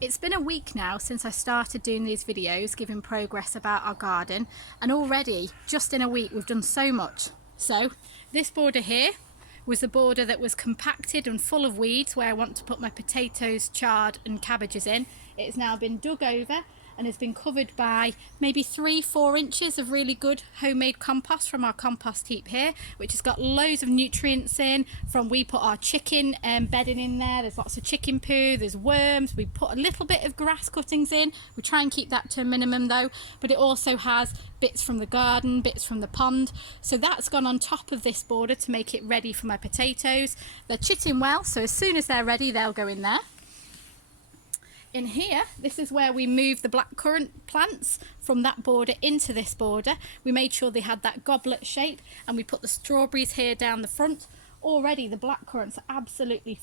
It's been a week now since I started doing these videos giving progress about our garden, and already just in a week we've done so much. So this border here was the border that was compacted and full of weeds where I want to put my potatoes, chard and cabbages in. It's now been dug over and has been covered by maybe 3-4 inches of really good homemade compost from our compost heap here, which has got loads of nutrients in from we put our chicken bedding in there. There's lots of chicken poo, there's worms, we put a little bit of grass cuttings in. We try and keep that to a minimum though, but it also has bits from the garden, bits from the pond. So that's gone on top of this border to make it ready for my potatoes. They're chitting well, so as soon as they're ready they'll go in there. In here, this is where we moved the blackcurrant plants from that border into this border. We made sure they had that goblet shape, and we put the strawberries here down the front. Already the blackcurrants are absolutely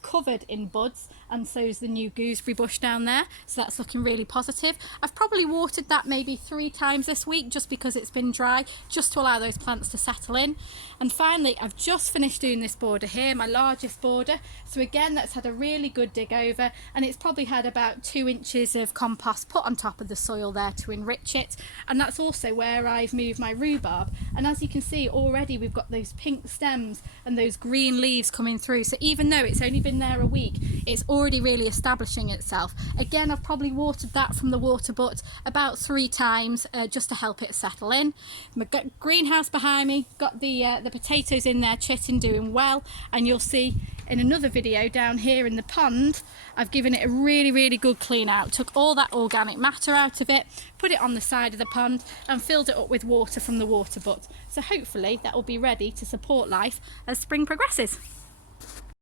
covered in buds, and so is the new gooseberry bush down there, so that's looking really positive. I've probably watered that maybe 3 times this week just because it's been dry, just to allow those plants to settle in. And finally, I've just finished doing this border here, my largest border. So again, that's had a really good dig over, and it's probably had about 2 inches of compost put on top of the soil there to enrich it. And that's also where I've moved my rhubarb, and as you can see already we've got those pink stems and those green leaves coming through. So even though it's only been there a week, it's already really establishing itself. Again, I've probably watered that from the water butt about 3 times just to help it settle in. My greenhouse behind me, got the potatoes in there chitting, doing well, and you'll see in another video down here in the pond I've given it a really good clean out, took all that organic matter out of it, put it on the side of the pond and filled it up with water from the water butt. So hopefully that will be ready to support life as spring progresses.